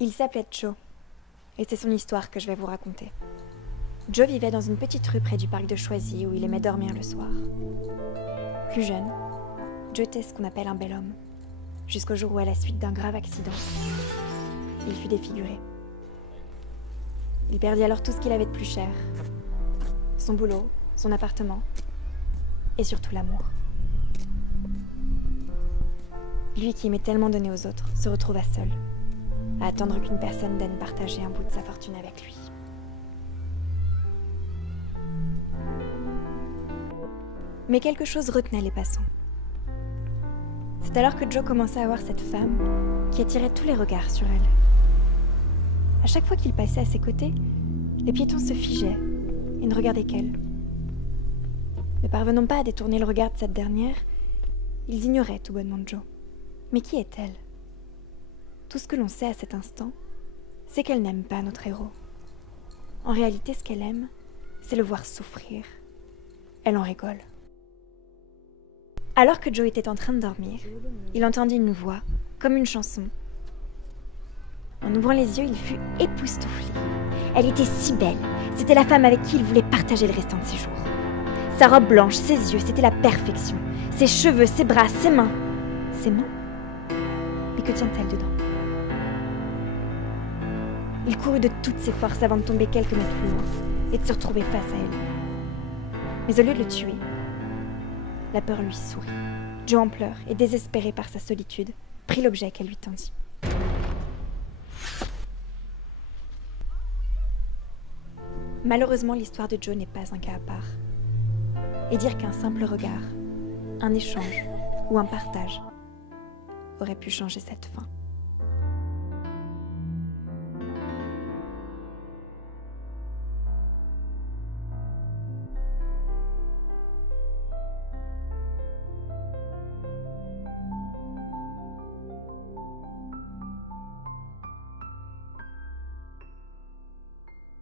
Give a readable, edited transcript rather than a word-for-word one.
Il s'appelait Joe, et c'est son histoire que je vais vous raconter. Joe vivait dans une petite rue près du parc de Choisy où il aimait dormir le soir. Plus jeune, Joe était ce qu'on appelle un bel homme, jusqu'au jour où, à la suite d'un grave accident, il fut défiguré. Il perdit alors tout ce qu'il avait de plus cher, son boulot, son appartement, et surtout l'amour. Lui qui aimait tellement donner aux autres se retrouva seul, à attendre qu'une personne daigne partager un bout de sa fortune avec lui. Mais quelque chose retenait les passants. C'est alors que Joe commença à voir cette femme qui attirait tous les regards sur elle. À chaque fois qu'il passait à ses côtés, les piétons se figeaient et ne regardaient qu'elle. Ne parvenant pas à détourner le regard de cette dernière, ils ignoraient tout bonnement Joe. Mais qui est-elle ? Tout ce que l'on sait à cet instant, c'est qu'elle n'aime pas notre héros. En réalité, ce qu'elle aime, c'est le voir souffrir. Elle en rigole. Alors que Joe était en train de dormir, il entendit une voix, comme une chanson. En ouvrant les yeux, il fut époustouflé. Elle était si belle, c'était la femme avec qui il voulait partager le restant de ses jours. Sa robe blanche, ses yeux, c'était la perfection. Ses cheveux, ses bras, ses mains. Ses mains ? Mais que tient-elle dedans ? Il courut de toutes ses forces avant de tomber quelques mètres plus loin et de se retrouver face à elle. Mais au lieu de le tuer, la peur lui sourit. Joe, en pleurs et désespéré par sa solitude, prit l'objet qu'elle lui tendit. Malheureusement, l'histoire de Joe n'est pas un cas à part. Et dire qu'un simple regard, un échange ou un partage aurait pu changer cette fin.